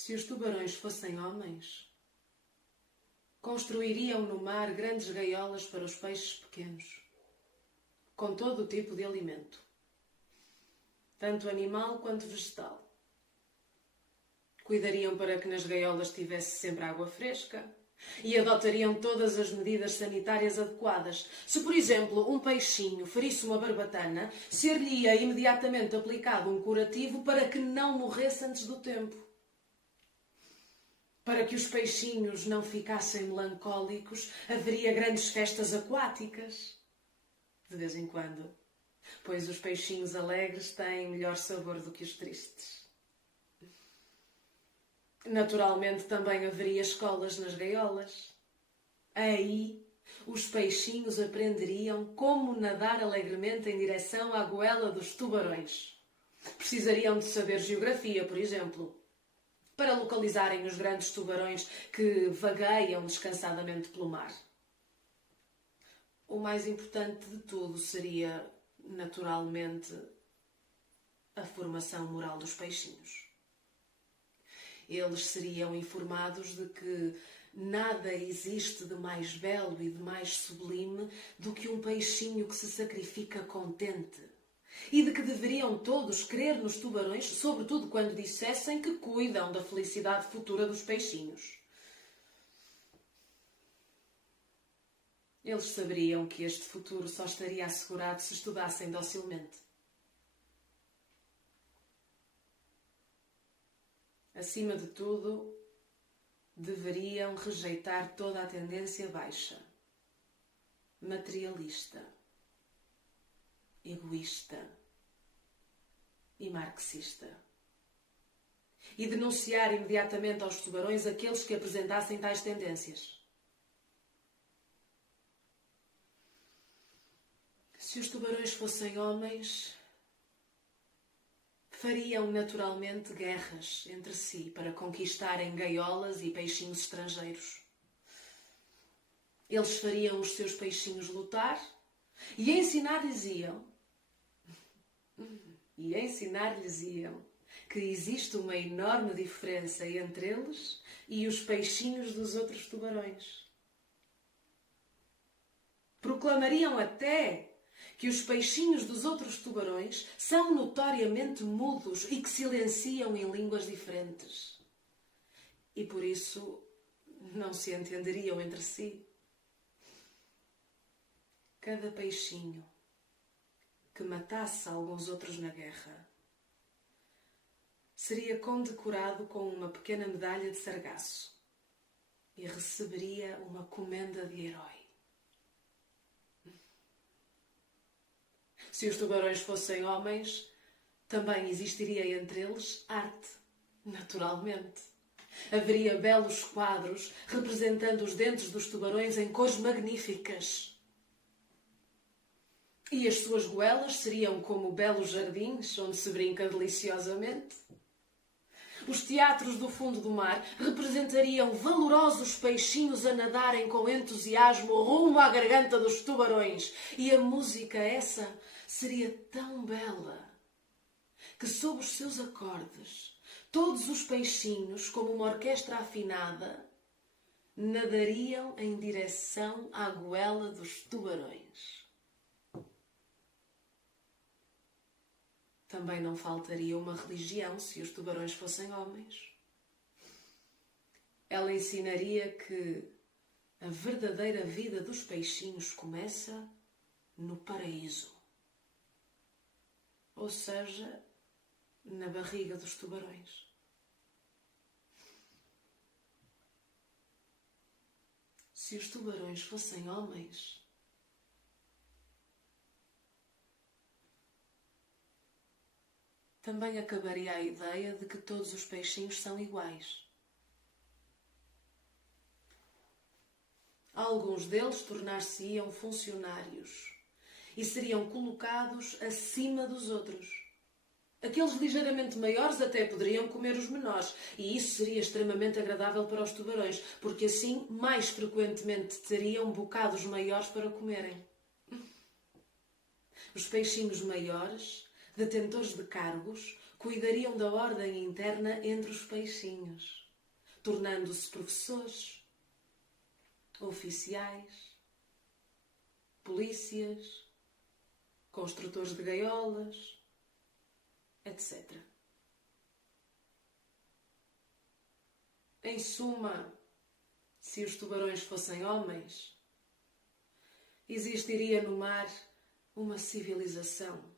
Se os tubarões fossem homens, construiriam no mar grandes gaiolas para os peixes pequenos, com todo o tipo de alimento, tanto animal quanto vegetal. Cuidariam para que nas gaiolas tivesse sempre água fresca e adotariam todas as medidas sanitárias adequadas. Se, por exemplo, um peixinho ferisse uma barbatana, ser-lhe-ia imediatamente aplicado um curativo para que não morresse antes do tempo. Para que os peixinhos não ficassem melancólicos, haveria grandes festas aquáticas, de vez em quando, pois os peixinhos alegres têm melhor sabor do que os tristes. Naturalmente, também haveria escolas nas gaiolas. Aí, os peixinhos aprenderiam como nadar alegremente em direção à goela dos tubarões. Precisariam de saber geografia, por exemplo, para localizarem os grandes tubarões que vagueiam descansadamente pelo mar. O mais importante de tudo seria, naturalmente, a formação moral dos peixinhos. Eles seriam informados de que nada existe de mais belo e de mais sublime do que um peixinho que se sacrifica contente. E de que deveriam todos crer nos tubarões, sobretudo quando dissessem que cuidam da felicidade futura dos peixinhos. Eles saberiam que este futuro só estaria assegurado se estudassem docilmente. Acima de tudo, deveriam rejeitar toda a tendência baixa, materialista, egoísta e marxista. E denunciar imediatamente aos tubarões aqueles que apresentassem tais tendências. Se os tubarões fossem homens, fariam naturalmente guerras entre si para conquistarem gaiolas e peixinhos estrangeiros. Eles fariam os seus peixinhos lutar e ensinar-lhes-iam que existe uma enorme diferença entre eles e os peixinhos dos outros tubarões. Proclamariam até que os peixinhos dos outros tubarões são notoriamente mudos e que silenciam em línguas diferentes. E por isso não se entenderiam entre si. Cada peixinho que matasse alguns outros na guerra seria condecorado com uma pequena medalha de sargaço e receberia uma comenda de herói. Se os tubarões fossem homens, também existiria entre eles arte, naturalmente. Haveria belos quadros representando os dentes dos tubarões em cores magníficas. E as suas goelas seriam como belos jardins onde se brinca deliciosamente. Os teatros do fundo do mar representariam valorosos peixinhos a nadarem com entusiasmo rumo à garganta dos tubarões. E a música essa seria tão bela que, sob os seus acordes, todos os peixinhos, como uma orquestra afinada, nadariam em direção à goela dos tubarões. Também não faltaria uma religião se os tubarões fossem homens. Ela ensinaria que a verdadeira vida dos peixinhos começa no paraíso. Ou seja, na barriga dos tubarões. Se os tubarões fossem homens, também acabaria a ideia de que todos os peixinhos são iguais. Alguns deles tornar-se-iam funcionários e seriam colocados acima dos outros. Aqueles ligeiramente maiores até poderiam comer os menores, e isso seria extremamente agradável para os tubarões, porque assim mais frequentemente teriam bocados maiores para comerem. Os peixinhos maiores, detentores de cargos, cuidariam da ordem interna entre os peixinhos, tornando-se professores, oficiais, polícias, construtores de gaiolas, etc. Em suma, se os tubarões fossem homens, existiria no mar uma civilização